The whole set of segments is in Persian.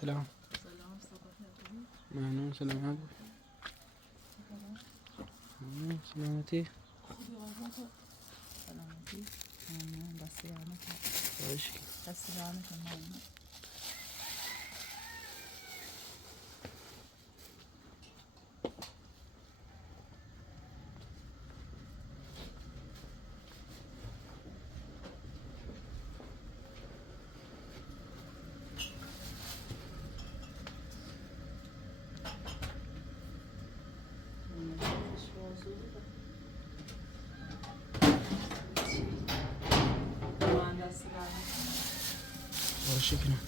سلام. ممنون. سلامت سلامتی. سلامتی. ممنون. دست رانه کرد. باشی. دست رانه کرد. ممنون. باشی کنم.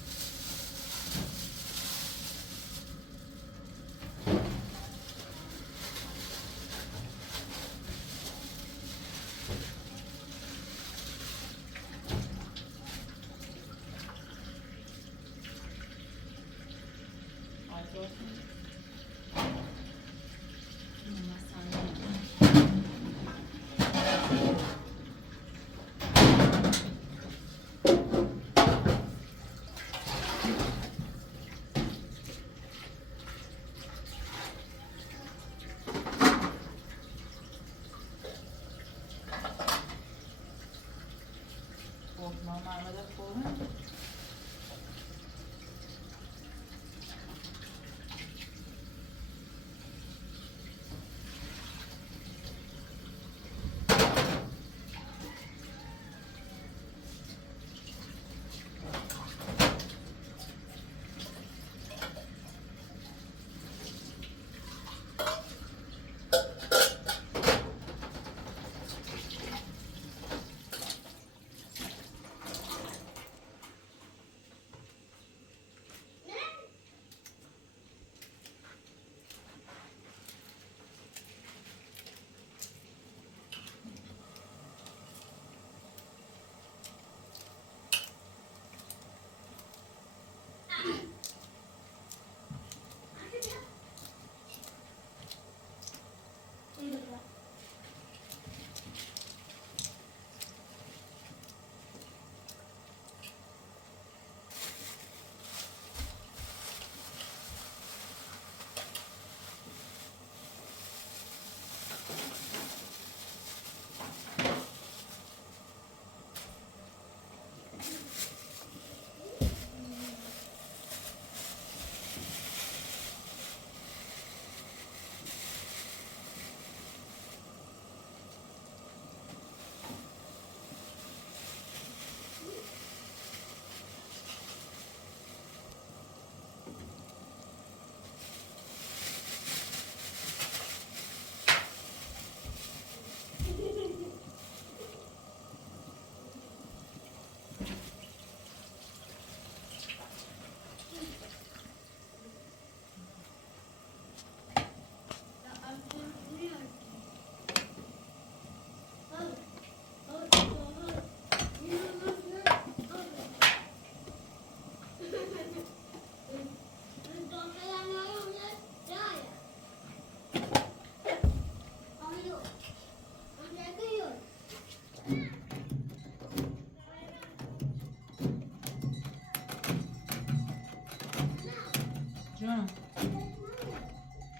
جون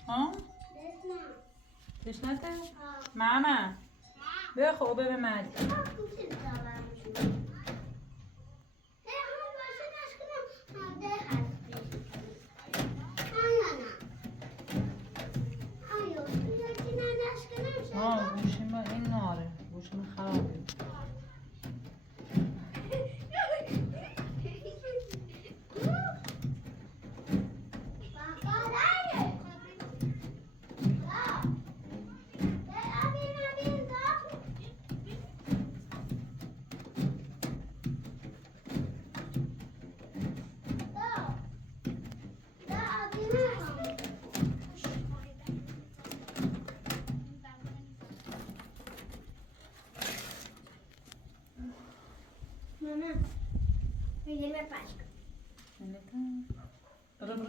ها؟ تشنته؟ ماما بیا خوبه به مجد گوشیم این ناره گوشیم خرابه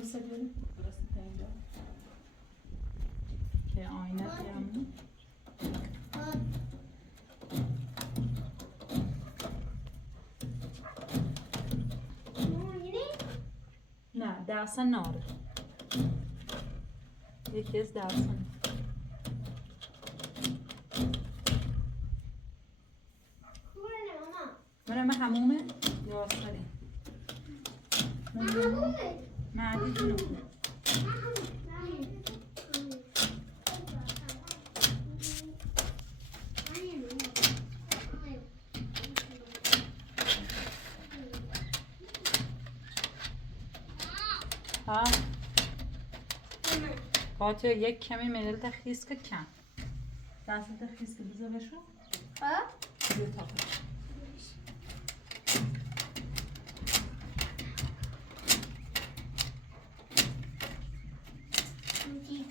درست بیاری درست اینجا که آینه بیامون نه درسن ناره یکی از درسن من همومه یا آسفره معدی جنو ها فاتحه یک کمی ملل تخییز که کم دست تخییز که بذار بشو ها؟ بیا تا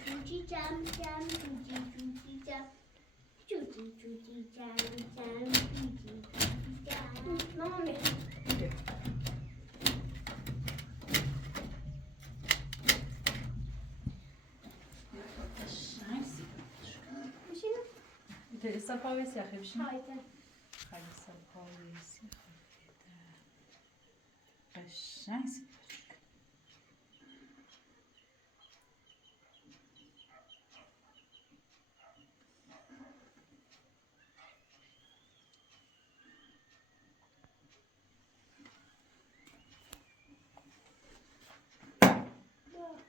جوجی جم جم جوجی جم جوجی جم جم جوجی جم مامی Det är så på vis jag skivs. هایده Hälsa på vis jag قشنگ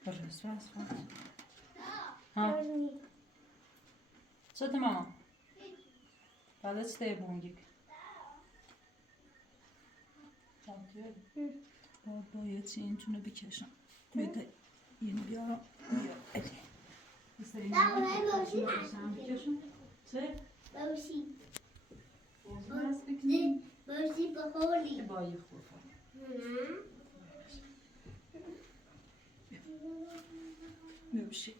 Раз, раз, раз. Ha, co ty mama? Palec te bądzik. باید چی اینتونه بکشم بده اینو بیارم بکشم چه؟ باشی باز بکنیم باشی بخوری بایی خوب ببشی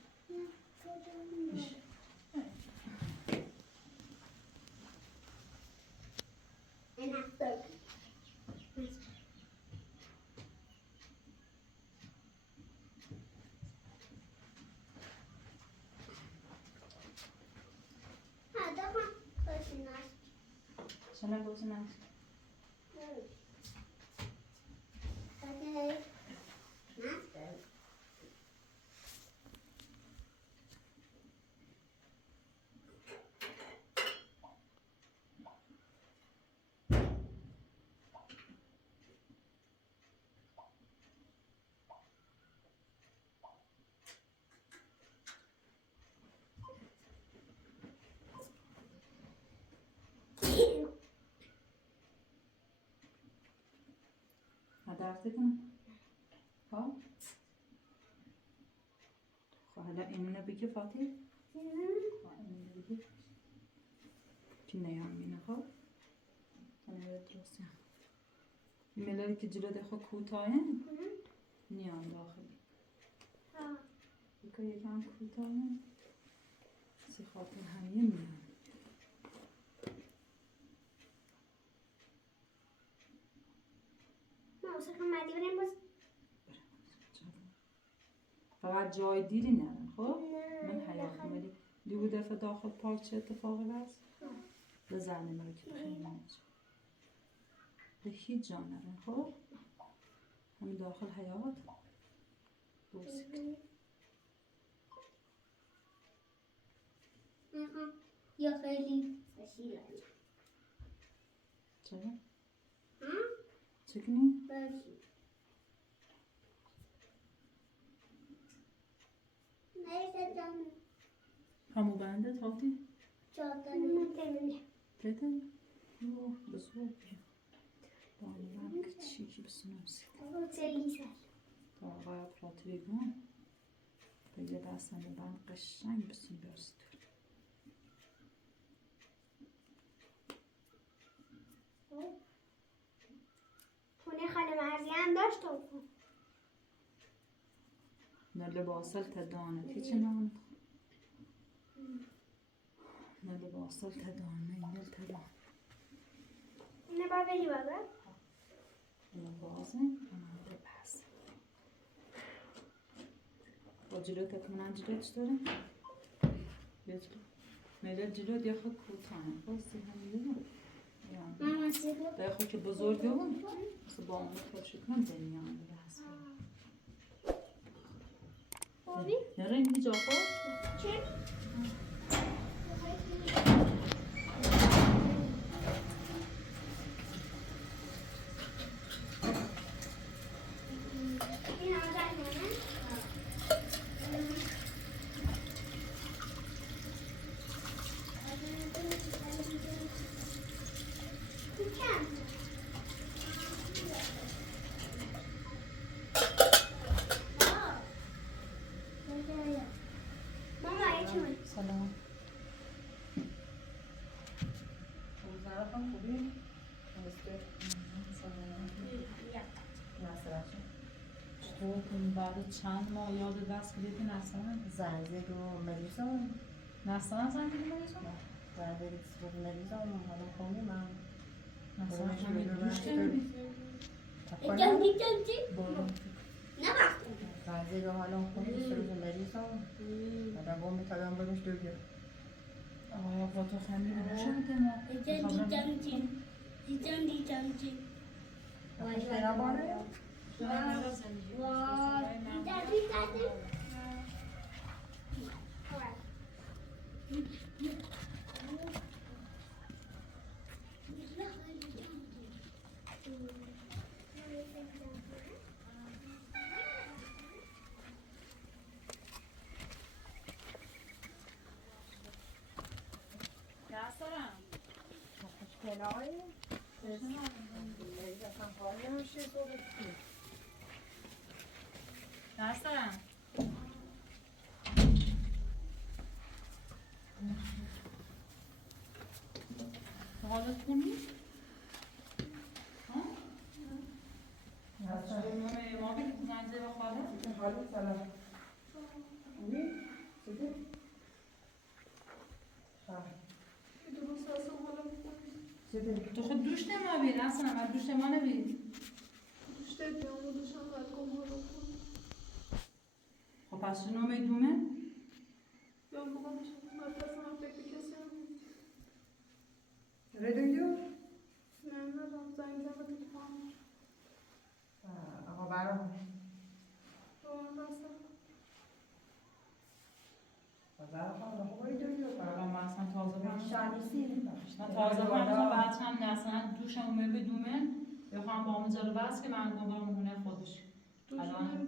Sana gozun az. درسته کنم ها خب حالا اینو بگی فاطمه اینو بگی که نیام اینو خب اینو درسته این ملاری که جلو دخو کوتاهه نیام داخلی بکن یکم کوتاهه سی خاطر همیه میام فقط جای دیری نرن خب من حیات ولی دو دفعه داخل پارک چه اتفاقی بس بزنیم رو که خیلی نمیشه به هیچ جا نرن خب همین داخل حیات بوسید یا خیلی باشی چرا؟ چه کنی؟ باشی نیسته جانم همو بنده تافتی؟ چادر بده اوه بزرگ بیا دانیرم که چی که بسونم سید تا آقای پراتریگون تا یه دستم بند قشنگ بسون برست خونه خاله مرزی هم داشت نه لباسل تدانت هیچی نانت نه لباسل تدانه اینل تدانه اینه با بری بابا اینه بازه اینه رو پس با جلو تکمونن جلو چی داره؟ بیا جلو میره جلو دیگه خود کوتانه خواستی همیده نه دیگه خود که بزرگه بود مثل با اون کار شد من دنیام دیگه هست خوبی؟ نره این دیگه جا خود چی؟ این همه در کنه؟ کم ماما یه چی بود؟ سلام روزنه خواهم خوبی؟ نمسته چطور بعد چند ماه یاد دست گرفتی نستان؟ زنگ رو مریضم نستان زنگ گرفتی مریضم؟ زنگ رو مریضم حالا خونی من نستان همین دوش کردی؟ برو نباختیم زنگ رو حالا خونی سه روز مریضم بعد گم میتادم برش دوگه آیا با تو خمیری باشم که ما خوشتینا باره؟ خوشتینایی؟ مریضم خواهی نمیشه نستان حالت خونی؟ ها؟ ما بگید زنجه و خاله؟ حالا سلام خوبی؟ چطور؟ چطور؟ تو خود دوش نمابید اصلا من دوش ما نبید خب پس شنو میدومه؟ ردویو؟ آقا برام برام خوبی دویو الان من اصلا تازه شانیسی من تازه فهمیدم بعد چند اصلا دوشم اومد بدومه بخوام با اون جلو بس که من دوباره مونه خودش الان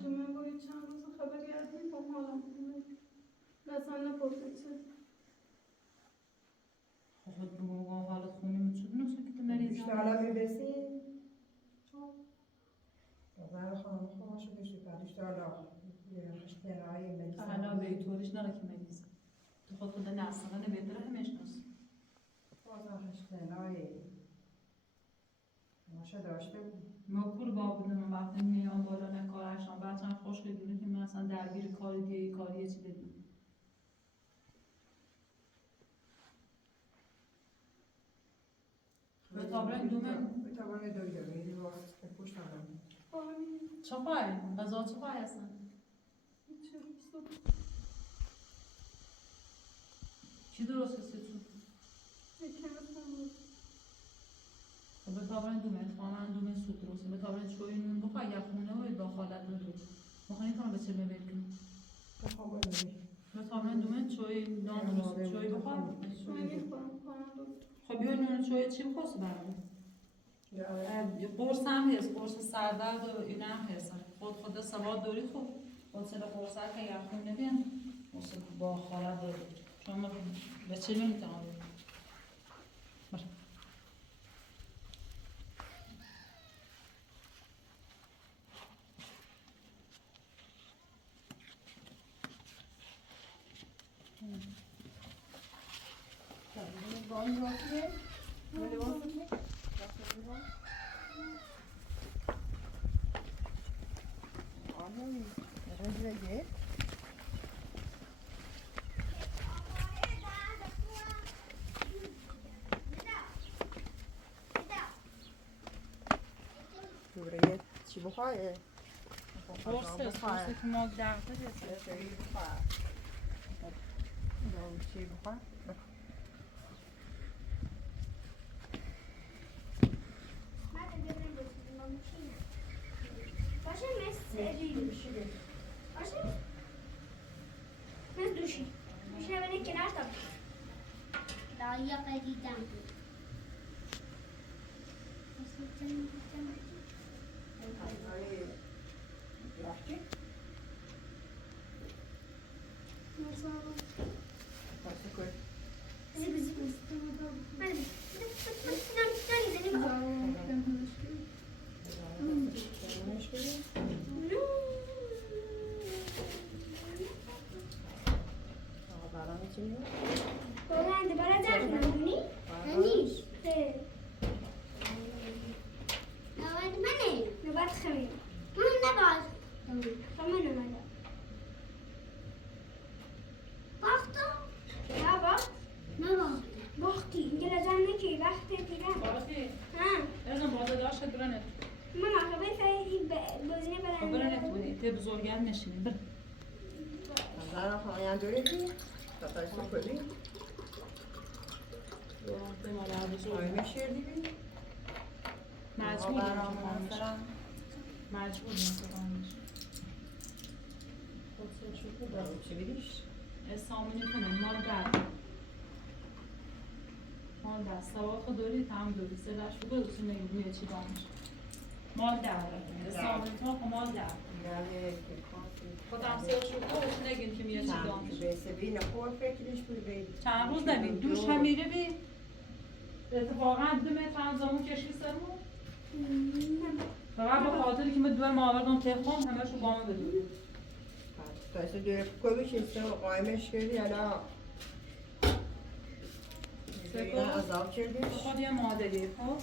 خود بگو حالت خونی میچود نوسه که تو مریض بیشتر حالا میبسی برای خانم خوش بشی بیشتر حالا خوشتینایی مریض حالا به طورش نره که مریض تو خود نستانه بهتره میشناس بازم خوشتینایی ماشه داشته بود ما کور با بودم وقتی میام بالا نکارشم بچم خوش بدونه که من اصلا درگیر کاری دیگه کاری چی بدونم به تابرن دومه به تابرن دویده بیدی وقت به پشت آدم چه خواهی؟ غذا چه خواهی هستن؟ چی درست کسی تو؟ به تابرن دومه اتفاقا دومه سود درسته به تابرن چوی نون بخواه یا خونه باید با خالت داری مخوانی کنم به چه ببرکن بخواه بروی به تابرن دومه چوی نان درسته چوی بخواه خب بیا نون چوی چی بخواست برده؟ قرص هم هست قرص سردرد و این هم هست خود سواد داری خب قرص قرص که یخون نبین قرص با خالت داری چون ما به چه نمیتونم بانی واسه بانی واسه رنجه دوره چی بخواه؟ قرص که ما درخته چی بخواه؟ باشه مثل باشه یا قدیدم بود بلنده برای درکنم دونی؟ نیست نوبت منه نوبت خمیم من نباز خمه نمده باختم؟ نه باخت؟ نه باخت باختی اینگه لازم نکی وقت دیدم باختی؟ ها ازم باده داشت برنت من آخه بسه این بزنه برنت برنده بودی تی بزرگر نشینی بر زارا خواهیم دوریدی؟ تاتای سکولی؟ تی مادر بزرگ آیمه شیردی بی؟ مجبور برام مثلا مجبور میکنمش خود شکر برای چی بیدیش؟ اسامی نکنم مال در سواخ دوری تم دوری سرش رو بودو سو نگویه چی دانش مال در اسامی نکنم خب مال در خودم سرش رو بودو نگین که میه چی دانش بیسه بی نخور فکرش بود بی چند روز نبید دوش هم میره بی اتفاقا 2 متر هم زمون کشی سرمون فقط به خاطری که من دور ما آوردم تخم همه شو بامه بدورید تایسه دوره کوبی چیسته و قایمش کردی الان سکر عذاب کردیش خود یه مادری خب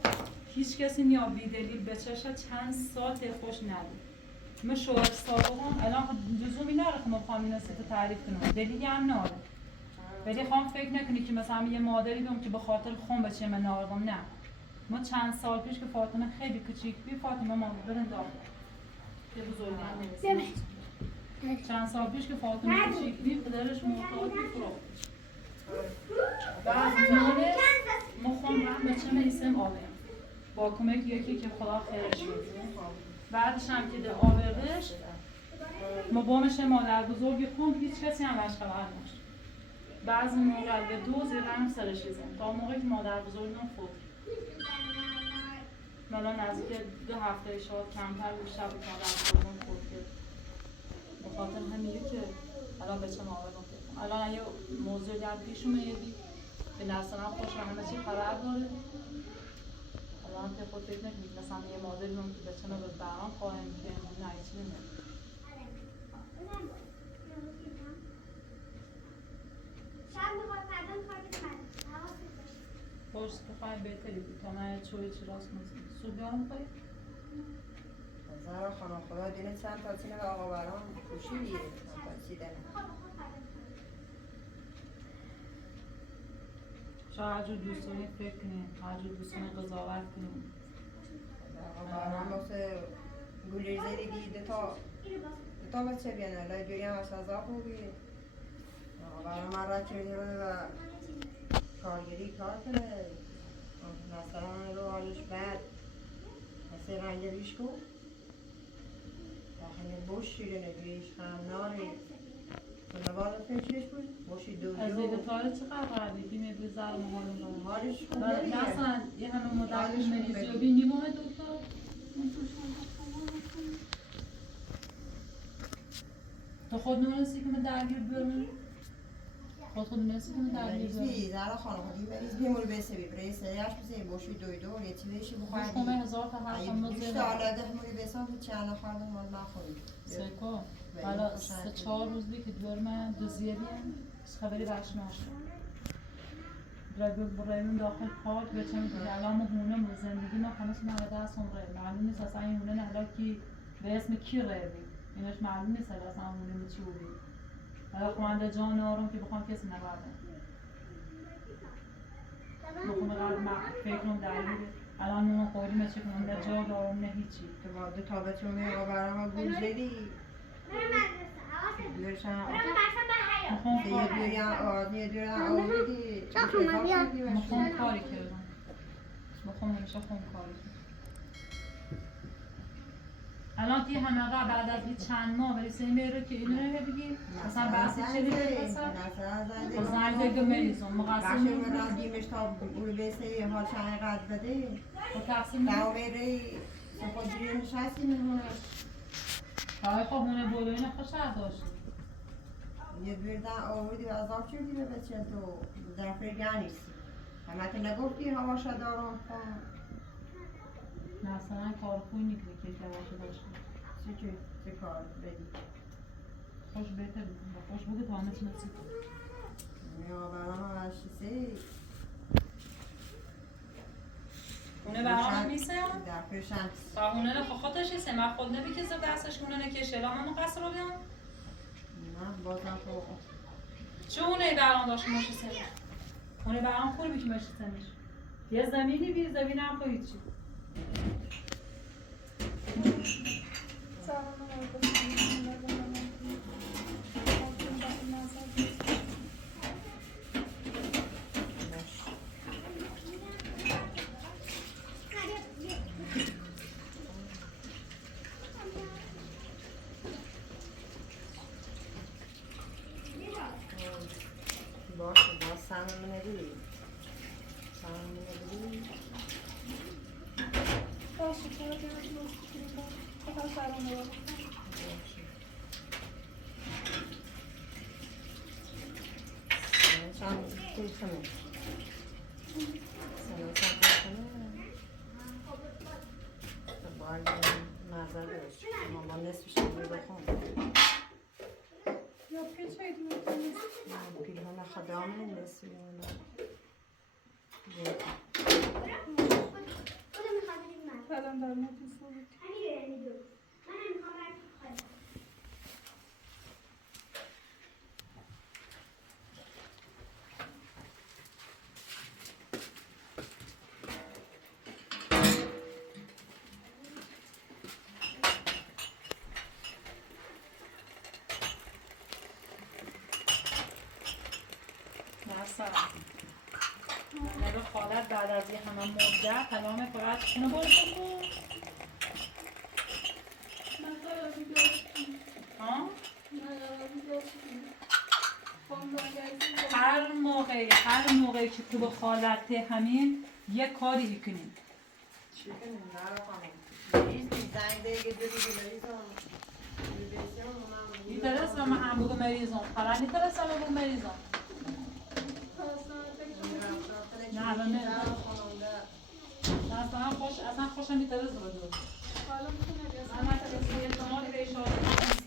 هیچ کسی نیا بیدلیل بچشه چند سال خوش ندید من شوهر سابقم الان لزومی نره که ما خواهم این تو تعریف کنم دلیلی هم ناره ولی خواهم فکر نکنی که مثلا یه مادری بیم که به خاطر خون بچه من نارگم نه ما چند سال پیش که فاطمه خیلی کوچیک بی فاطمه ما برن داخل که بزرگی هم نرسید چند سال پیش که فاطمه کوچیک بی پدرش محتاج بی فروختش بعد زمانه مخون هم بچه من اسم آبیم با کمک یکی که خدا خیرش بده بعدش هم که ده آوردش ما بامش مادر بزرگی خون هیچ کسی هم بهش خبر نشد بعضی موقع به 2 زیرم سرش زن تا موقعی که مادر بزرگم فوت مالا نزدیک 2 هفته شاد کمتر بود شب مادر بزرگم فوت کرد به خاطر همینه که الان بچه آوردم الان یه موضوع در پیش اومدی به نرسنم خوش همه چی خبر داره الان که خود فکر نکنید مثلا یه مادری رو که بچه به برام خواهیم که نه چی نمید خوش که خواهی بهتری بود تا من چوی چی راست نزید صبح هم خواهی؟ زهرا خانم خدا دینه چند تا سینه به آقا برام خوشی چند تا چی دنه شاید هر جور دوستانی فکر کنیم هر جور دوستانی قضاوت کنیم آقا برام واسه گلیرزه دیگی دتا بچه بیانه لگوری هم از ازا خوبی آقا برام من را کردی و کارگیری کار کنه مثلا رو حالش بد مثل رنگ ریش کن داخل بوش شیره نگیش خمناری تو نبالا فکرش بود بوشی دو از دیگه تاره چقدر قردی بیمه به زر مهارم حالش خوب نمیگه مثلا یه همه مدت حالش خوب مریضی و نمیگه. بینی ماه دکتر تو خود نمونستی که من درگیر برم؟ خود نمونستی که من درگیر مریض برم؟ بی زهرا خانم خودی مریض بیموری بیسه بی برای سریعش بسه بوشی دو یه چیزیشی دوش بخوردی کمه 1000 تا هر اگه خانم دوش زیره تا حالا ده موری بیسان که چه الان خوردن مال نخورید سکو ولی حالا خوشحال 3-4 روز بی که دور من دو زیریم خبری برش نشد برای من داخل پاک بچه میگه الان ما هونه مو زندگی ما همه چی نوه دست هم ره معلوم نیست اصلا این هونه حالا کی به اسم کی ره بی اینش معلوم نیست اصلا هونه می چی بودی حالا خوانده جان آروم که بخوام کسی نبرده بخوام قرد فکرم درگیره الان نون خوردیم چه کنم نه جا دارم نه هیچی که با دو تا بچه می آقا برام گول زدی بیرشن میخوام یه دوری هم آردی یه دوری هم آوردی میخوام کاری کردم میخوام همیشه خون کاری کنم الان که همه بعد از این چند ماه برسه میره که اینو رو بگی مثلا بحثی چه دیگه مثلا زنگ که مریضون مقصر بخشی من دیمش تا اون بیسته حال شنقدر بده و تقسیم تا میره خود دیگه نشستی نمونه های خب اونه بولو اینه خوش داشت یه بردن آوردی و از آب چردی به بچه تو در فرگه نیستی همه که نگفتی هوا شدارم خواهم مثلا کار خوی نیکلی که جواشه داشته چه کار بدی خوش بهتر بود و خوش بگه تا همه چی نصیب بود یا برام هشتی اونه برام میسه در فرشنس تا اونه نه خودش ایسه من خود نبی که زب دستش اونه نکشه لامه مقصر رو بیان نه بازم تو چه اونه برام داشت ماشی سمش اونه برام خوری بیش ماشی سمش یه زمینی بی زمین هم تو هیچی باشه باز سمم نداری سمم نداری باشه چرا کنم فقط سرم رو چند تیل کنه سنو چند تیل کنه باید مزه داشت مامان نصفش رو بخون یا پیچ هایی دوست پیلهان خدامه نصفی اونا سلام در مورد صورت نگه خالت بعد از یه همه مدت تمام فقط اینو برو بکن هر موقعی که تو با خالت همین یه کاری بکنیم چی کنیم نرا خانم مریض بی زنگ دیگه دوری مریض هم میترس و من هم بگو مریضم خالت میترس و بگو مریضم نه الان نه اصلا خوشم میترس رو دو من نترس یه احتمالی به اشاره نیست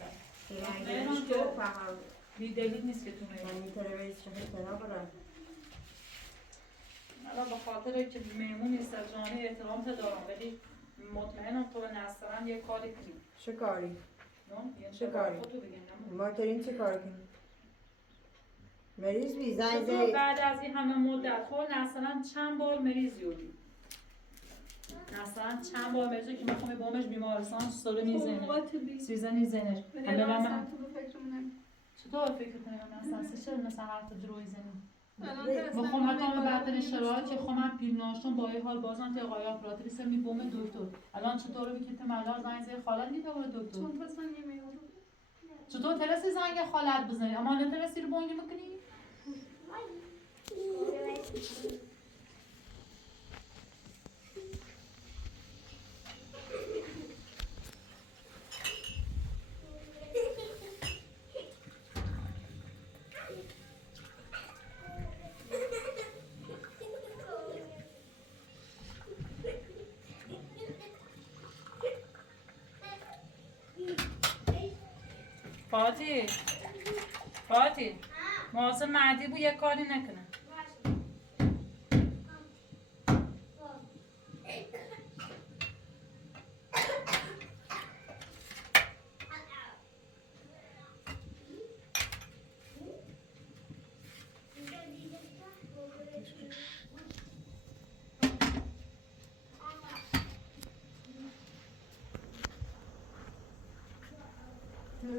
بیدلیت نیست که تو میتره کنار برای الان به خاطر که میمون نیست از جانب احترام دارم ولی مطمئنم تو به نسترن یه کاری کنیم چه کاری؟ چه کاری؟ ما داریم چه کار کنیم؟ مریض بی زنگ تو بعد از این همه مدت تو نسترن چند بار مریض یودی مثلا چند بار مریضی که میخوام بامش بیمارستان سر میزنه سیزن میزنه حالا من چطور فکر کنم مثلا چرا مثلا حرف دروی زنی بخوام حتی بعد شرایط که خودم پیر ناشتم با این حال بازم تا قایق راتری سر می بوم دکتر الان چطور میگی که ملار زنگ زیر خالت میده دکتر چطور ترسی زنگ خالت بزنی اما نترسی رو بونگی میکنی فاتی مواسم مردی بود یک کاری نکنه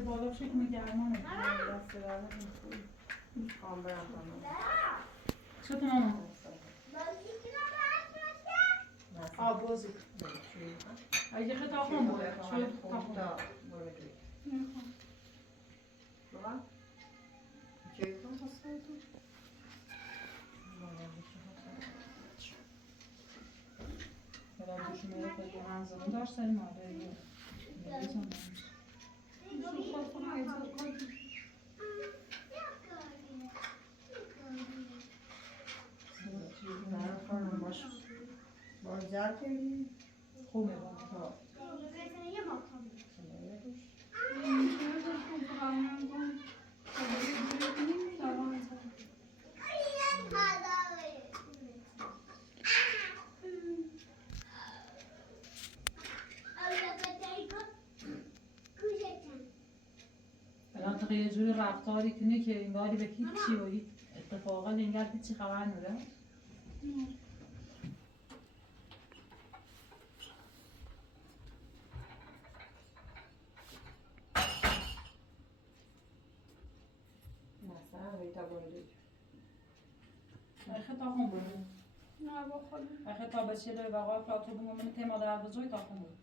بالا شکل میگرمانه دست برمون خواهم برم کنم چطور مامان؟ آب بازی اگه خیلی تاخون بود شاید تاخون تا برو توی بابا چه کن خواستای تو؟ باید بشه برای دوشون میره که دو منظمه داشت سری ماده یه بیزم دارمش نه خانم باش باز جر کنی خوبه با تا الان تو یه جوری رفتاری کنی که انگاری به هیچی و هیچ اتفاقا انگار هیچی خبر نده مثلا ریتا برده اخه تا خون برده نه با خودم اخه تا بچه داری بقای پلاتو بگم من تیما در بزرگی تا خون برده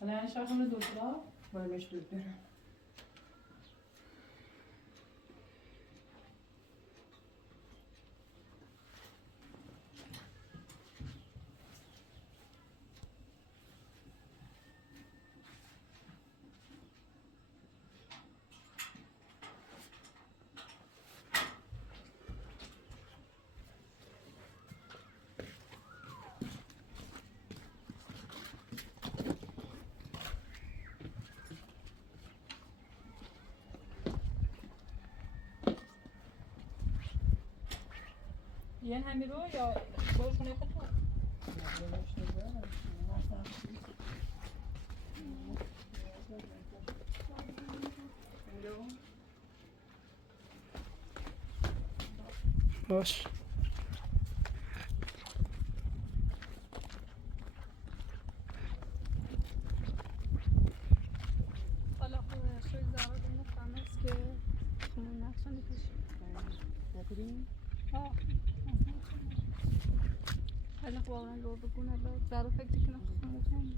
حالا یعنی شاید خونه دوشلا باید بهش دود برم یه همین رو یا برو خونه خود باش حالا شوی زارا دونه خامس که خونه نقشانی پیش نکنیم ها حالا واقعا رو بگونه باید زارا فکر کنه خونه کنم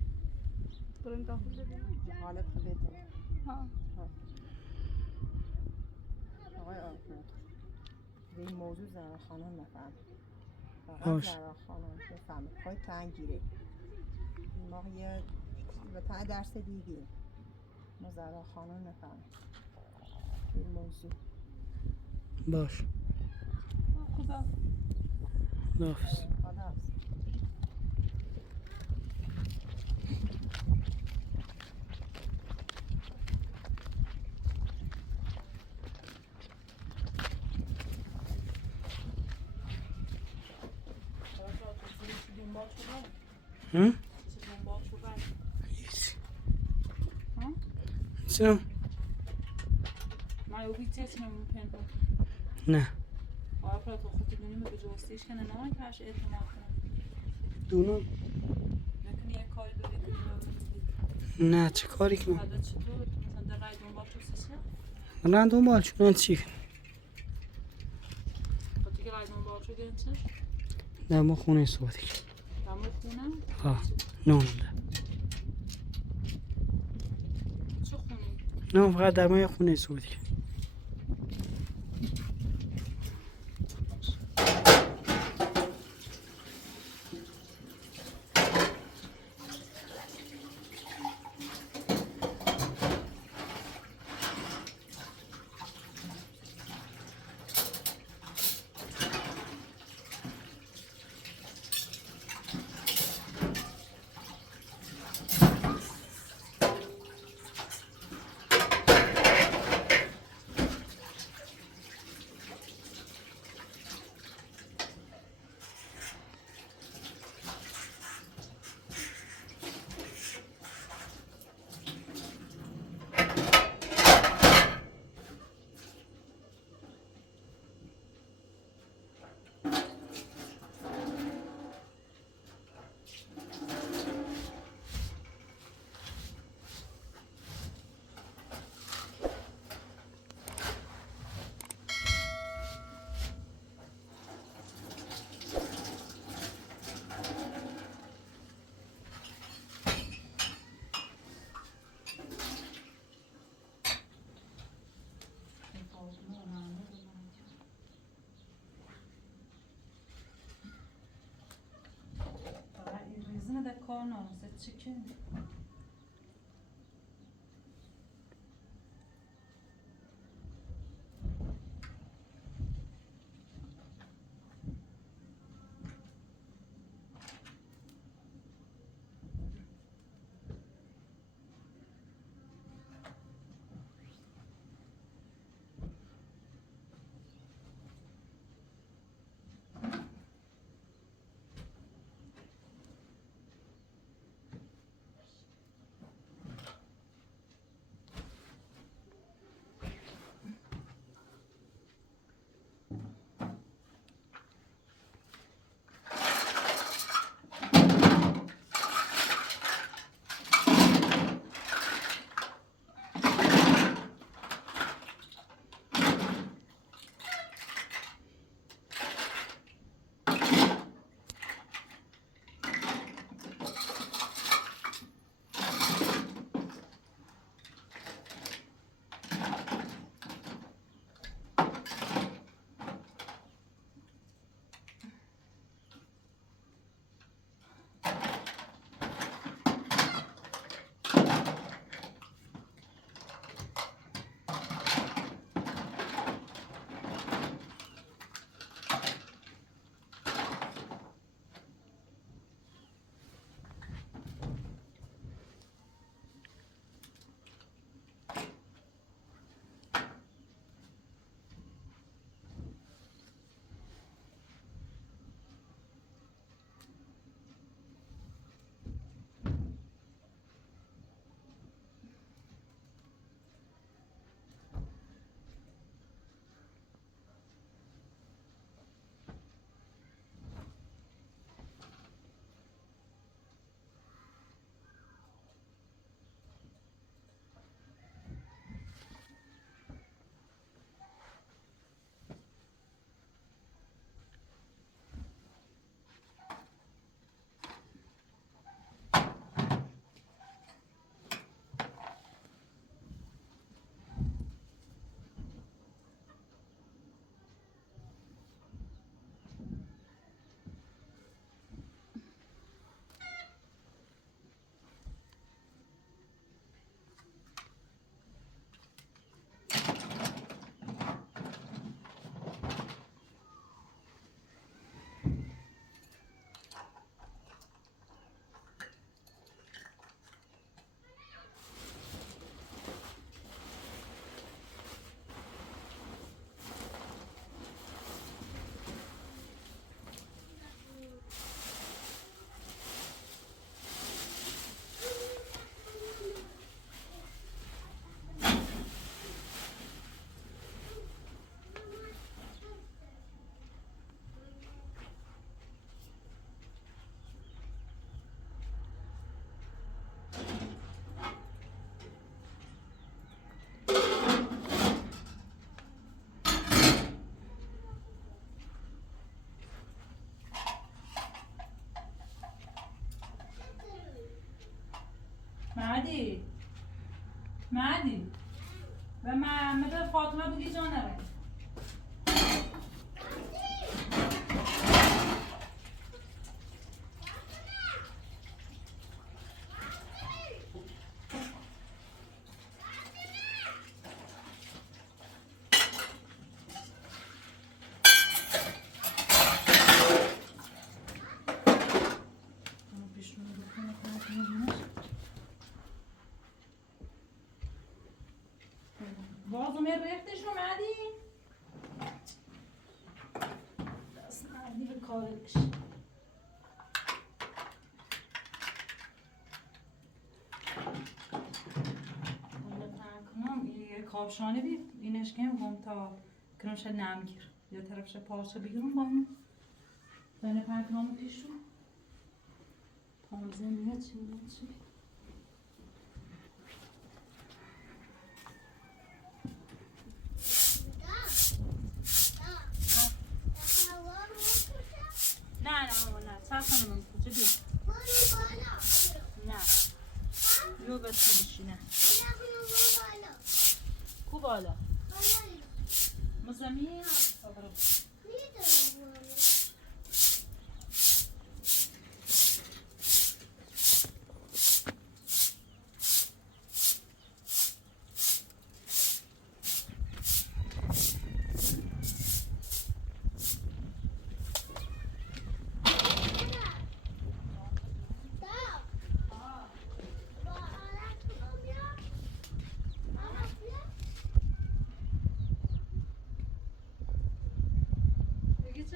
بریم داخل ببینیم حالت خلیته ها آقای آفرد به این موضوع زنان خانم نفهم فقط باش. زنان خانم بفهمه پای تنگ گیره ما یه به تنه درس دیگه ما زنان خانم نفهم این موضوع باش خدا خداحافظ خدا هست هم؟ چرا؟ ما یه بیت اسمم پنهان نه آیا پرات خودت دونیم به جوستیش کنه نه کاش اعتماد کنم دونم نکنی یه کاری داری کنی نه چه کاری کنم بعد چطور مثلا در رای دنبال تو سیسه من دنبال شدن چی کنم با تو که رای دنبال شو گرن چه؟ در ما خونه صحبتی کنم دمو خونه؟ ها نه ده چه خونه؟ نه فقط در ما خونه صحبتی کنم ناموسه چی که معدی معدی و محمد فاطمه بگی جانره بازم ریختش اومدی؟ دست نردی به کارش یه کابشانه بید اینش کم تا کنمشه نمگیر یه طرفش پارچه بگیرم با این بین پنکنامو پیشو تازه میاد چی خانم کجا بیا نه بیا بس بشینه کو بالا مزمین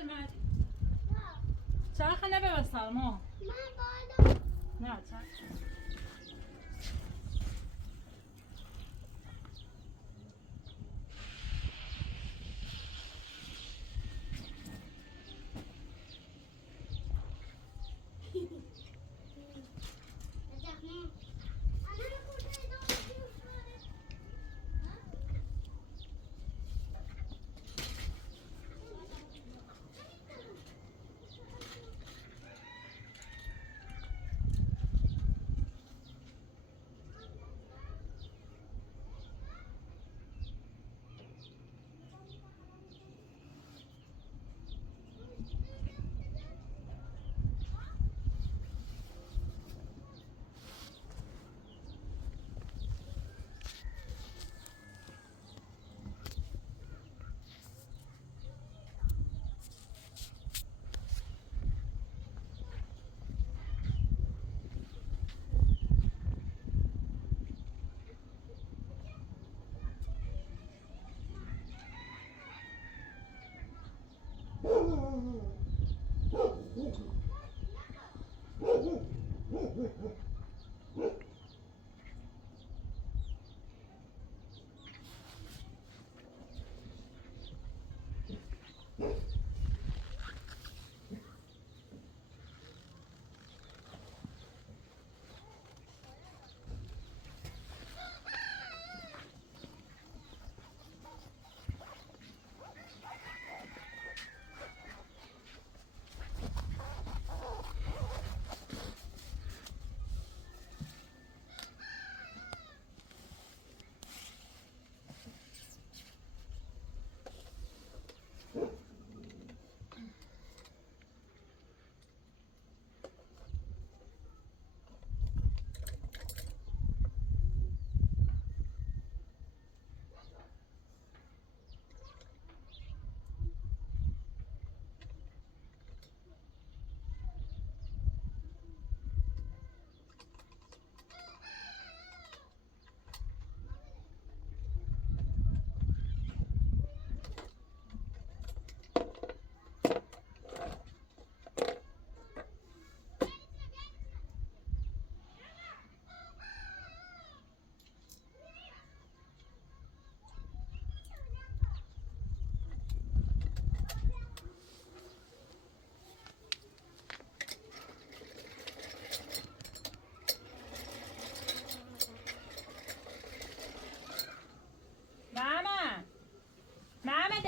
چه مردی؟ چرخ نبه سلما من بالا نه چرخ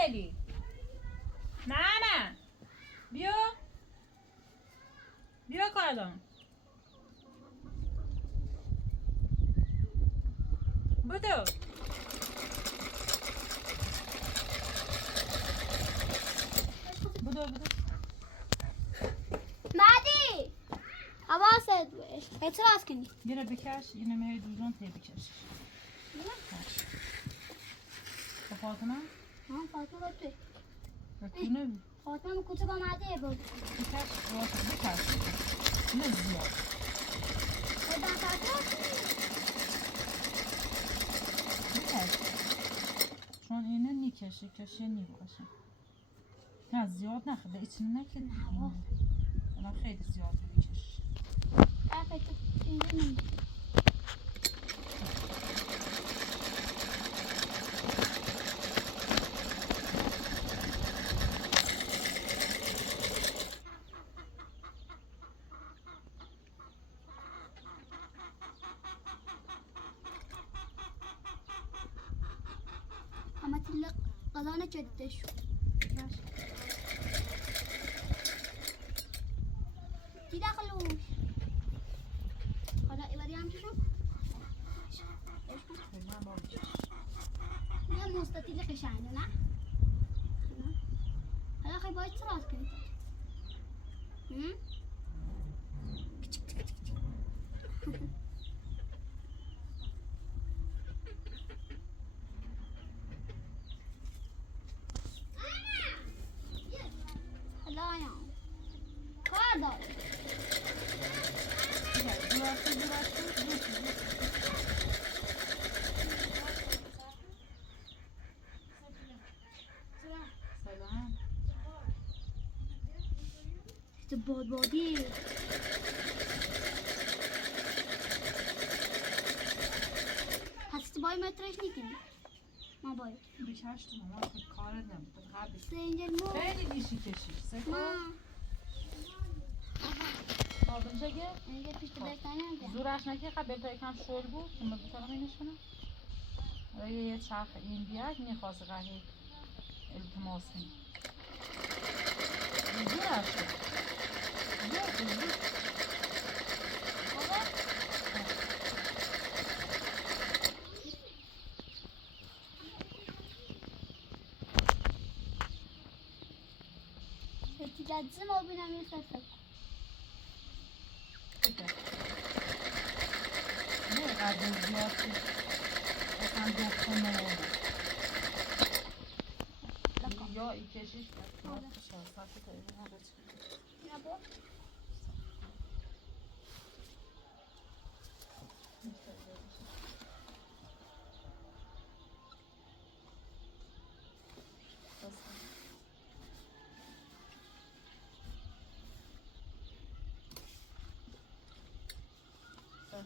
دلی ماما بیا بیا کالون بودو مادی حواست باش اعتراض کنی یه بکش اینو میای دوزون تی بکش فاطمه ها فاطمه با توی نه فاطمه کوچه با مادی بود بکش نه زیاد بدن فاطمه بکش چون اینه نیکشه کشه نیکشه نه زیاد نخه ایچنه نکن اما خیلی زیاد بکش افت اینجا اما تلق قضانه جدش دي دخلوش خلاص يبقى دي عم تشوف يا مستطيل خشانه نا هلا خي بايت راس كنت هلا يا كذا سلام هست بادی هست بای مترش نیکنی ما بای بکش تو مامان خیلی کار دم قبل سنجل مو خیلی دیشی کشید سکو نه آبونجا گه اینجا پیش بستانه هم زورش نکه قبل تا یکم شل بود که ما بکنم اینشونه یه چرخ این بیاد میخواست قهی التماس کنی زورش زور لازم آبینم یه سفر نه قدر زیاد که اصلا دختمه یا ای کشیش نبا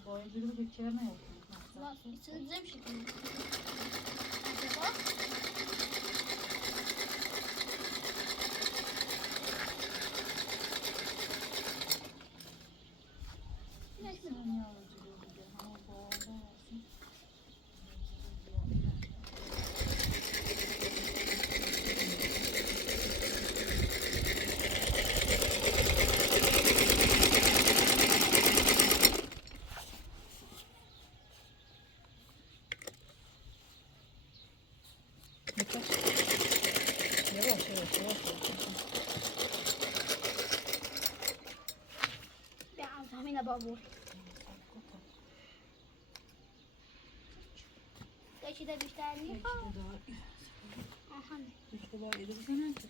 باید بیرو به کر نیفتن خلاص استلزم شکنی بیام همین بابور چیز بیشتر میخوام آهان خدا ایده بزنن که